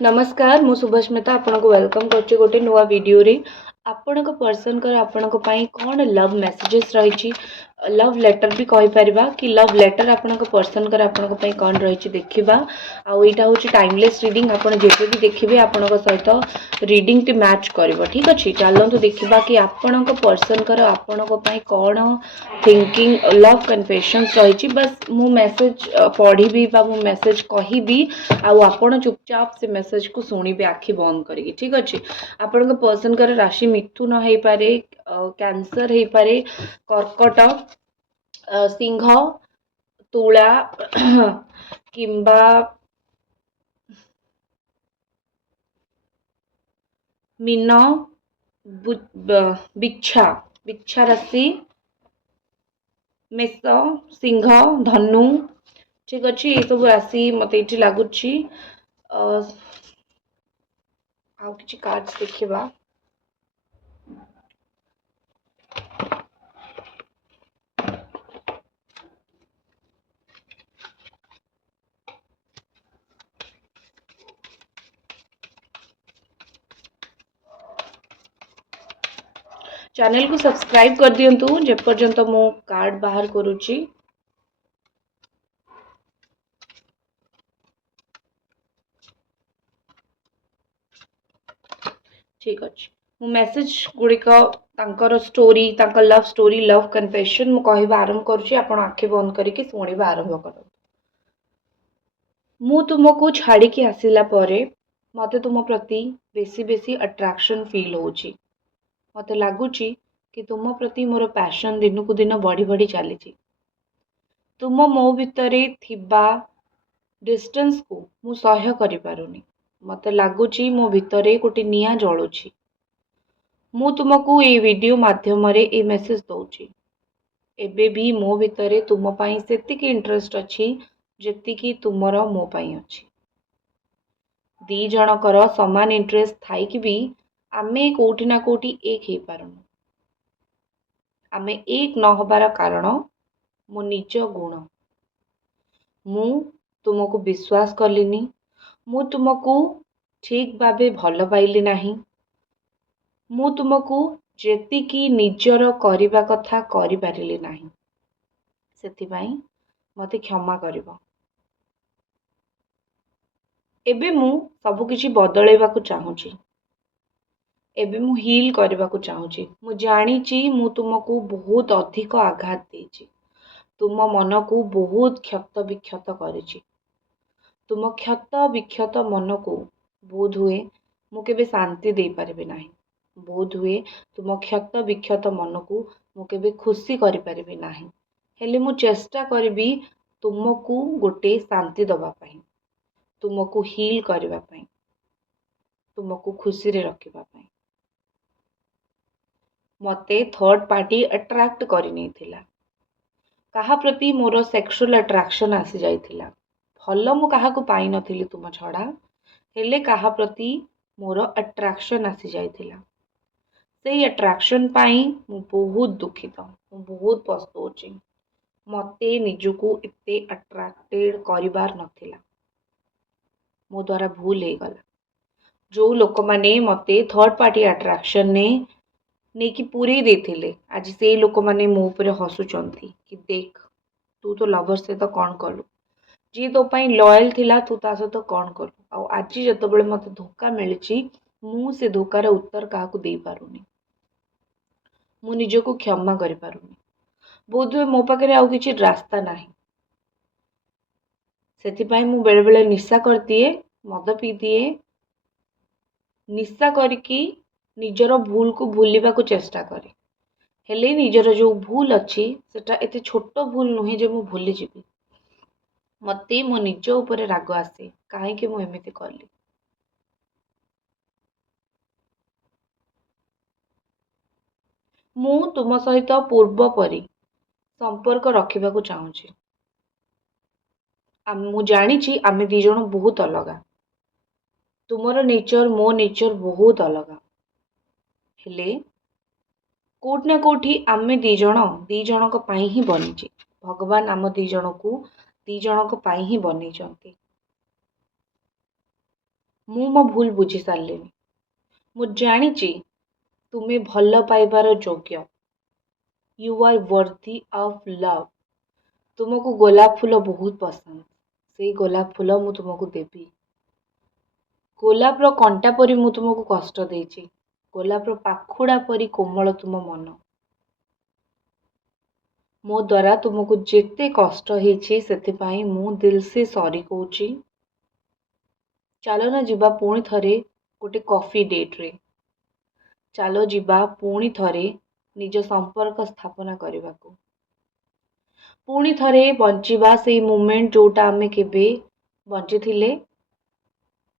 नमस्कार मु शुभस्मिता आपन को वेलकम करछि गोटे नुआ वीडियो रे आपण को पर्सन कर आपण को पई कोन लव मेसेजेस रही लव लेटर भी कहि परिबा कि लव लेटर आपण को पर्सन कर आपण को पई कोन रही देखिबा आ एटा होछि टाइमलेस रीडिंग आपण जेते भी देखिबे आपण को सहित रीडिंग टी मैच करबो ठीक अछि चलंतु देखिबा कि आपण को पर्सन कर आपण को पई कोन थिंकिंग लव कन्फेशंस रही बस मु मेसेज पढ़ी बा मु मेसेज कहिबी आ आपण चुपचाप से मेसेज को शुणिबे आखि बंद करिकी ठीक अछि आपण को पर्सन कर राशि मिथुन हेई पारे कैंसर हेई पारे कर्कट सिंह तुला किंबा मीन बिच्छा बिच्छा राशि मेष सिंह धनु ठीक अच्छे ये सब राशि मत ये लगुच आउ किछि कार्ड्स देखिबा चैनल को सब्सक्राइब कर दियंतु जे पर्यंत मो कार्ड बाहर करूची ठीक अच्छे मु मेसेज गुड़िक तांकर स्टोरी तांकर लव स्टोरी लव कन्फेशन मु कहबा आरंभ करूची आपण आंखि बंद करके सुनिबा आरंभ करो मु तुमको छाड़ी के आसिला परे मते तुम प्रति बेसी बेसी अट्रैक्शन फील होची मते लागुची कि तुम प्रति मोर पैशन दिन को दिन बढ़ी बढ़ी चली तुम मो भितरे थिबा डिस्टेंस को मु सह्य करि पारुनी मते लागुची मो भितरे गोटे निया जळुची मु तुमको ए वीडियो माध्यम रे ए मेसेज दउची एबे भी मो भितरे तुम पई सेतिकी इंटरेस्ट अछि जेतिकी तुमर मो पई अछि दी जनकर समान इंटरेस्ट थाई कि भी आमे कोठी ना कोठी एक हे पारुनु आमे एक न होबार कारण मो निज गुण मु तुमको विश्वास कलिनी मु तुमको ठीक भाबे भल पाइली नाही मु तुमको जेतिकी निजर करिबा कथा करि पारिली नाही सेति पई मते क्षमा करिवो एबे मु सब किछि बदलैबा को चाहूची एबे मु हील करबा को चाहूची मु जानिची मु तुमको बहुत अधिक आघात देची तुम मन को बहुत क्षत विक्षत करिची तुम क्षत विक्षत मन को बोध हुए मु केबे शांति दे पारिबे नाही बोध हुए तुम क्षत विक्षत मन को मु केबे खुशी करि पारिबे नाही हेले मु चेष्टा करबी तुमको गोटे शांति दबा पई तुमको हील करबा पई तुमको खुशी रे रखिबा पई मते थर्ड पार्टी अट्रैक्ट करि नै थिला कहा प्रति मोर सेक्सुअल अट्रैक्शन आसी जाइथिला भल मु कहा को पाई नथिली तुम छड़ा हेले कहा प्रति मोर अट्रैक्शन आसी जाइथिला सेही अट्रैक्शन पाई मु बहुत दुखित मु बहुत पछतोची मते निजुको एते अट्रैक्टेड करिबार नथिला मो द्वारा भूल हे गला जो लोक माने मते थर्ड पार्टी अट्रैक्शन ने नेकी पूरे देथिले आज से लोक माने मो ऊपर हसुचंती कि देख तू तो लवर से तो कौन कलु जी तो पाई लॉयल थिला तू ता सहित कौन कलु आ आज जतबेले मते धोखा मिलिची मु से धोकार उत्तर काहाकू दे पारुनी मु निजको क्षमा करि पारुनी बोध हुए मो पाखरे आउ किछि रास्ता नाही सेति पाई मु बेले बेले निशा करदिए मद पी दिए निशा करिकी निजर भूल को भूलिबा को चेष्टा करे हेले निजर जो भूल अच्छी सेटा एते छोट भूल नुहे जे मु भूली जीवी मते मो निज ऊपर राग आसे काहे कि मु एमिति करली मु तुम सहित पूर्व परी संपर्क रखिबा को चाहूची मु जानिची आमे दी जण बहुत अलगा तुमर नेचर मो नेचर बहुत अलगा हेले कोट ना कोठी आमे दी जण को पाई ही बनीचे भगवान आम दी जण को दी जण को पाई ही बनी चंती ମୁଁ ମୋ ଭୁଲ ବୁଝି ସାରିଲିଣି। ମୁଁ ଜାଣିଛି ତୁମେ ଭଲ ପାଇବାର ଯୋଗ୍ୟ। You are worthy of love. ତୁମକୁ ଗୋଲାପ ଫୁଲ ବହୁତ ପସନ୍ଦ। ସେଇ ଗୋଲାପ ଫୁଲ ମୁଁ ତୁମକୁ ଦେବି। ଗୋଲାପର କଣ୍ଟା ପରି ମୁଁ ତୁମକୁ କଷ୍ଟ ଦେଇଛି। ଗୋଲାପର ପାଖୁଡ଼ା ପରି କୋମଳ ତୁମ ମନ। ମୋ ଦ୍ୱାରା ତୁମକୁ ଯେତେ କଷ୍ଟ ହେଇଛି ସେଥିପାଇଁ ମୁଁ ଦିଲ ସେ ସରି କହୁଛି। ଚାଲ ନା ଯିବା ପୁଣି ଥରେ ଗୋଟେ କଫି ଡେଟ୍ରେ। ଚାଲ ଯିବା ପୁଣି ଥରେ ନିଜ ସମ୍ପର୍କ ସ୍ଥାପନା କରିବାକୁ। ପୁଣି ଥରେ ବଞ୍ଚିବା ସେଇ ମୁମେଣ୍ଟ ଯୋଉଟା ଆମେ କେବେ ବଞ୍ଚିଥିଲେ।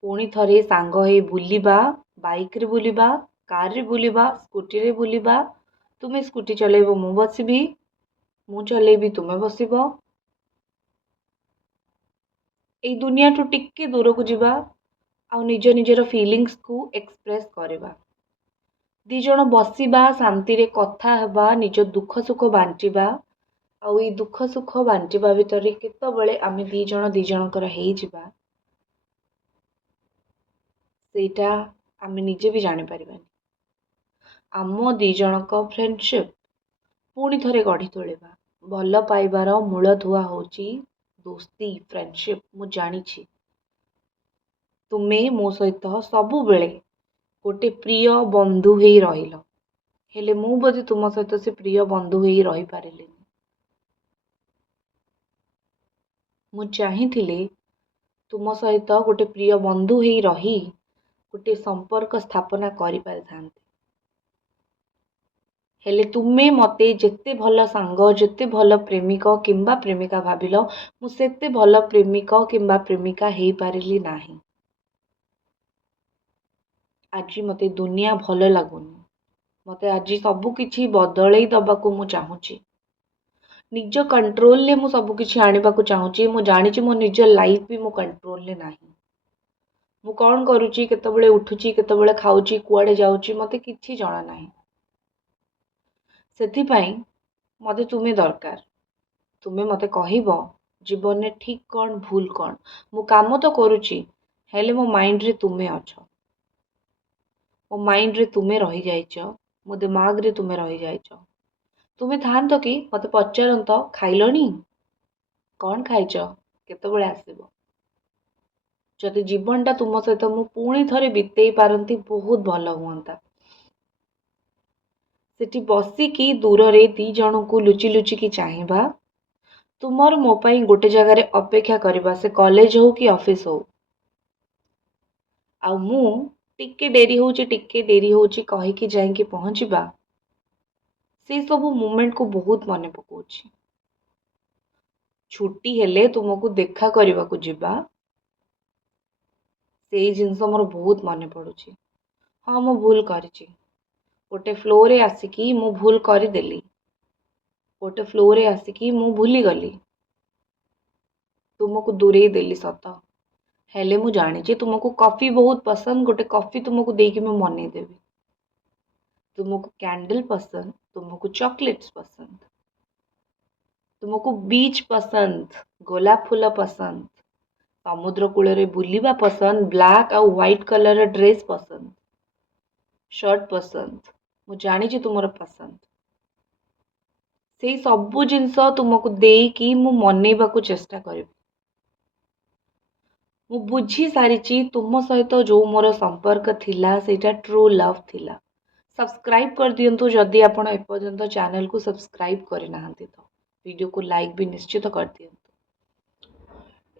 ପୁଣି ଥରେ ସାଙ୍ଗ ହେଇ ବୁଲିବା, ବାଇକ୍ରେ ବୁଲିବା, କାର୍ରେ ବୁଲିବା, ସ୍କୁଟିରେ ବୁଲିବା। ତୁମେ ସ୍କୁଟି ଚଲେଇବ, ମୁଁ ବସିବି। ମୁଁ ଚଲେଇବି, ତୁମେ ବସିବ। ଏଇ ଦୁନିଆଠୁ ଟିକେ ଦୂରକୁ ଯିବା ଆଉ ନିଜ ନିଜର ଫିଲିଂସକୁ ଏକ୍ସପ୍ରେସ୍ କରିବା। ଦି ଜଣ ବସିବା, ଶାନ୍ତିରେ କଥା ହେବା, ନିଜ ଦୁଃଖ ସୁଖ ବାଣ୍ଟିବା। ଆଉ ଏଇ ଦୁଃଖ ସୁଖ ବାଣ୍ଟିବା ଭିତରେ କେତେବେଳେ ଆମେ ଦି ଜଣଙ୍କର ହେଇଯିବା ସେଇଟା ଆମେ ନିଜେ ବି ଜାଣିପାରିବାନି। ଆମ ଦି ଜଣଙ୍କ ଫ୍ରେଣ୍ଡସିପ୍ ପୁଣି ଥରେ ଗଢ଼ି ତୋଳିବା। ଭଲ ପାଇବାର ମୂଳ ଧୁଆ ହେଉଛି ଦୋସ୍ତି, ଫ୍ରେଣ୍ଡସିପ୍। ମୁଁ ଜାଣିଛି ତୁମେ ମୋ ସହିତ ସବୁବେଳେ ଗୋଟେ ପ୍ରିୟ ବନ୍ଧୁ ହେଇ ରହିଲ। ହେଲେ ମୁଁ ବୋଧେ ତୁମ ସହିତ ସେ ପ୍ରିୟ ବନ୍ଧୁ ହେଇ ରହିପାରିଲିନି। ମୁଁ ଚାହିଁଥିଲି ତୁମ ସହିତ ଗୋଟେ ପ୍ରିୟ ବନ୍ଧୁ ହେଇ ରହି ଗୋଟେ ସମ୍ପର୍କ ସ୍ଥାପନା କରିପାରିଥାନ୍ତି। ହେଲେ ତୁମେ ମୋତେ ଯେତେ ଭଲ ସାଙ୍ଗ, ଯେତେ ଭଲ ପ୍ରେମିକ କିମ୍ବା ପ୍ରେମିକା ଭାବିଲ, ମୁଁ ସେତେ ଭଲ ପ୍ରେମିକ କିମ୍ବା ପ୍ରେମିକା ହେଇପାରିଲି ନାହିଁ। ଆଜି ମୋତେ ଦୁନିଆ ଭଲ ଲାଗୁନି। ମୋତେ ଆଜି ସବୁ କିଛି ବଦଳେଇ ଦବାକୁ ମୁଁ ଚାହୁଁଛି। ନିଜ କଣ୍ଟ୍ରୋଲରେ ମୁଁ ସବୁ କିଛି ଆଣିବାକୁ ଚାହୁଁଛି। ମୁଁ ଜାଣିଛି ମୋ ନିଜ ଲାଇଫ୍ ବି ମୋ କଣ୍ଟ୍ରୋଲରେ ନାହିଁ। ମୁଁ କ'ଣ କରୁଛି, କେତେବେଳେ ଉଠୁଛି, କେତେବେଳେ ଖାଉଛି, କୁଆଡ଼େ ଯାଉଛି, ମୋତେ କିଛି ଜଣା ନାହିଁ। ସେଥିପାଇଁ ମୋତେ ତୁମେ ଦରକାର। ତୁମେ ମୋତେ କହିବ ଜୀବନରେ ଠିକ୍ କ'ଣ, ଭୁଲ କ'ଣ। ମୁଁ କାମ ତ କରୁଛି, ହେଲେ ମୋ ମାଇଣ୍ଡରେ ତୁମେ ଅଛ। ମୋ ମାଇଣ୍ଡରେ ତୁମେ ରହିଯାଇଛ, ମୋ ଦିମାଗରେ ତୁମେ ରହିଯାଇଛ। ତୁମେ ଥାଆନ୍ତ କି ମୋତେ ପଚାରନ୍ତ, ଖାଇଲଣି? କ'ଣ ଖାଇଛ? କେତେବେଳେ ଆସିବ? ଯଦି ଜୀବନଟା ତୁମ ସହିତ ମୁଁ ପୁଣି ଥରେ ବିତେଇ ପାରନ୍ତି ବହୁତ ଭଲ ହୁଅନ୍ତା। ସେଠି ବସିକି ଦୂରରେ ଦି ଜଣଙ୍କୁ ଲୁଚି ଲୁଚିକି ଚାହିଁବା। ତୁମର ମୋ ପାଇଁ ଗୋଟେ ଜାଗାରେ ଅପେକ୍ଷା କରିବା, ସେ କଲେଜ ହଉ କି ଅଫିସ ହଉ। ଆଉ ମୁଁ ଟିକେ ଡେରି ହେଉଛି କହିକି ଯାଇକି ପହଞ୍ଚିବା। ସେଇ ସବୁ ମୁମେଣ୍ଟକୁ ବହୁତ ମନେ ପକାଉଛି। ଛୁଟି ହେଲେ ତୁମକୁ ଦେଖା କରିବାକୁ ଯିବା। ସେଇ ଜିନିଷ ମୋର ବହୁତ ମନେ ପଡ଼ୁଛି। ହଁ, ମୁଁ ଭୁଲ କରିଛି। ଗୋଟେ ଫ୍ଲୋରେ ଆସିକି ମୁଁ ଭୁଲ କରିଦେଲି। ଗୋଟେ ଫ୍ଲୋରେ ଆସିକି ମୁଁ ଭୁଲିଗଲି। ତୁମକୁ ଦୂରେଇ ଦେଲି ସତ। ହେଲେ ମୁଁ ଜାଣିଛି ତୁମକୁ କଫି ବହୁତ ପସନ୍ଦ। ଗୋଟେ କଫି ତୁମକୁ ଦେଇକି ମୁଁ ମନେଇଦେବି। ତୁମକୁ କ୍ୟାଣ୍ଡେଲ ପସନ୍ଦ, ତୁମକୁ ଚକୋଲେଟ୍ସ ପସନ୍ଦ, ତୁମକୁ ବିଚ୍ ପସନ୍ଦ, ଗୋଲାପ ଫୁଲ ପସନ୍ଦ, ସମୁଦ୍ର କୂଳରେ ବୁଲିବା ପସନ୍ଦ, ବ୍ଲାକ୍ ଆଉ ହ୍ୱାଇଟ୍ କଲର୍ର ଡ୍ରେସ୍ ପସନ୍ଦ, ଶର୍ଟ ପସନ୍ଦ। ମୁଁ ଜାଣିଛି ତୁମର ପସନ୍ଦ। ସେଇ ସବୁ ଜିନିଷ ତୁମକୁ ଦେଇକି ମୁଁ ମନେଇବାକୁ ଚେଷ୍ଟା କରିବି। ମୁଁ ବୁଝି ସାରିଛି ତୁମ ସହିତ ଯେଉଁ ମୋର ସମ୍ପର୍କ ଥିଲା ସେଇଟା ଟ୍ରୁ ଲଭ୍ ଥିଲା। ସବସ୍କ୍ରାଇବ୍ କରିଦିଅନ୍ତୁ ଯଦି ଆପଣ ଏପର୍ଯ୍ୟନ୍ତ ଚ୍ୟାନେଲକୁ ସବସ୍କ୍ରାଇବ୍ କରିନାହାନ୍ତି ତ। ଭିଡ଼ିଓକୁ ଲାଇକ୍ ବି ନିଶ୍ଚିତ କରିଦିଅନ୍ତୁ।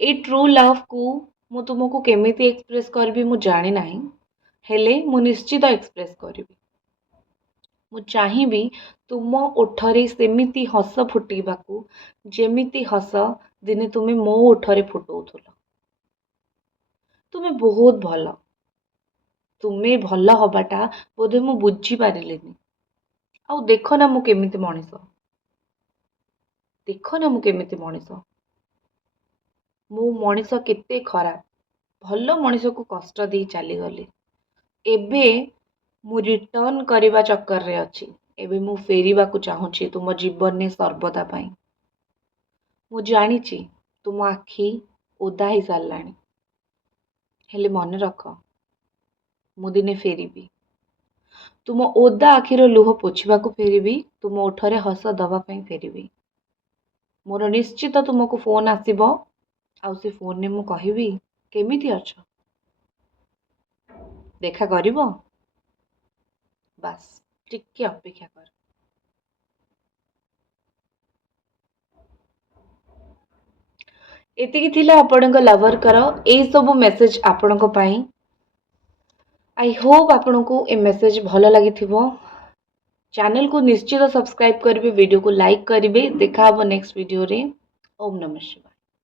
ଏଇ ଟ୍ରୁ ଲଭ୍କୁ ମୁଁ ତୁମକୁ କେମିତି ଏକ୍ସପ୍ରେସ୍ କରିବି ମୁଁ ଜାଣିନାହିଁ, ହେଲେ ମୁଁ ନିଶ୍ଚିତ ଏକ୍ସପ୍ରେସ୍ କରିବି। ମୁଁ ଚାହିଁବି ତୁମ ଓଠରେ ସେମିତି ହସ ଫୁଟିବାକୁ ଯେମିତି ହସ ଦିନେ ତୁମେ ମୋ ଓଠରେ ଫୁଟଉଥିଲ। ତୁମେ ବହୁତ ଭଲ। ତୁମେ ଭଲ ହବାଟା ବୋଧେ ମୁଁ ବୁଝିପାରିଲିନି। ଆଉ ଦେଖ ନା ମୁଁ କେମିତି ମଣିଷ। ଦେଖ ନା ମୁଁ କେମିତି ମଣିଷ। ମୁଁ ମଣିଷ କେତେ ଖରାପ। ଭଲ ମଣିଷକୁ କଷ୍ଟ ଦେଇ ଚାଲିଗଲି। ଏବେ ମୁଁ ରିଟର୍ନ କରିବା ଚକ୍କରରେ ଅଛି। ଏବେ ମୁଁ ଫେରିବାକୁ ଚାହୁଁଛି ତୁମ ଜୀବନରେ ସର୍ବଦା ପାଇଁ। ମୁଁ ଜାଣିଛି ତୁମ ଆଖି ଓଦା ହେଇସାରିଲାଣି। हेले मन रख मु दिने फेरिबी तुम ओदा आखिर लुह पोछिबाकू फेरिबी तुम ओठरे हस दबा पई फेरिबी मोर निश्चित तुमको फोन आसीबो आउ से फोन ने मु कहिबी केमिति अछ देखा करिबो बास टिके अपेक्षा कर एतिकी थिला आपणक लवर कर एई सब मेसेज आपणक पई आई होप आपको ए मेसेज भल लगी चैनल को निश्चित सब्सक्राइब करेंगे वीडियो को लाइक करेंगे देखा नेक्स्ट वीडियो रे ओम नमः शिवाय।